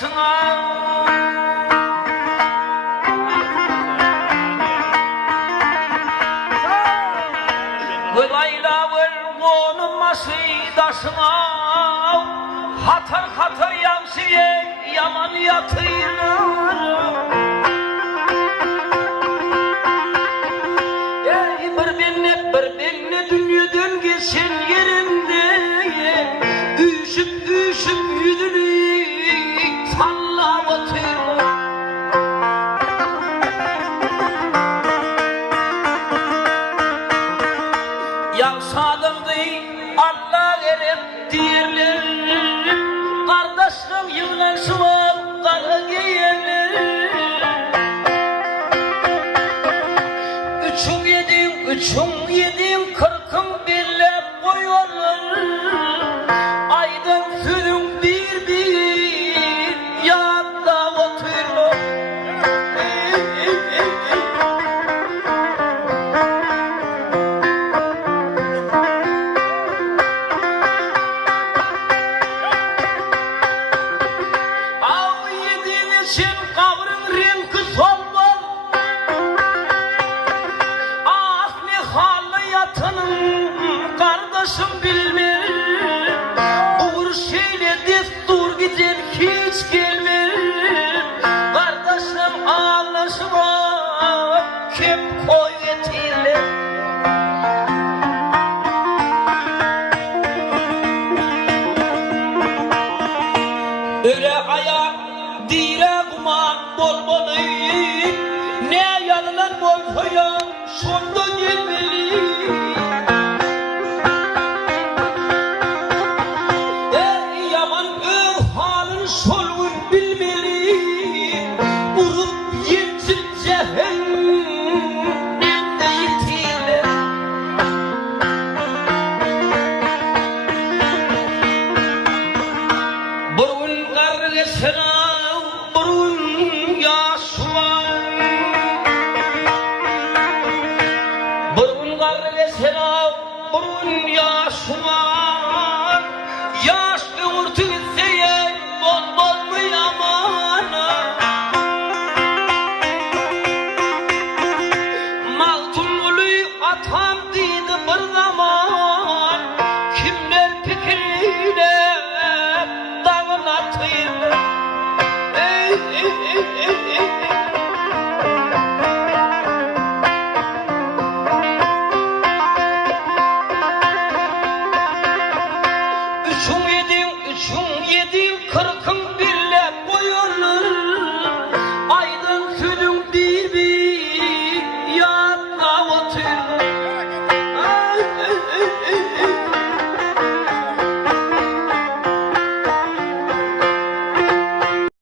karşısına. Gılayla ver konulması daşına. Hatır hatır yansıya yaman yatırır. Bir dünyadan geçen yerinde üşüp yüzünü sallavatır. Yavşadım değil Allah verip diyerler. Kardeşim yılanışıma kara giyerler. Üçün yedin kırkın birle koyuyorlar. Aydın sürün bir yanda oturuyor. Av yediğin için kavrın rengi solmaz. Kardeşim bilmez. Uğur şeyle destur gider hiç gelmez. Kardeşim ağlaşma kim koy etiyle. Öyle ayak dire kuman bol bolu. Ne yanılan bol koyan sonda gelmeli. Solun bilmeli, vurup yitip cehennemde yitiler. Burun kargısına, burun yaşlar. Burun kargısına, burun yaşlar. Yaşlı vurtu gitseye bol mu yamana. Maltumluyu atam dedi bir zaman. Kimler fikriyle dağın atıyla. Üçün yedin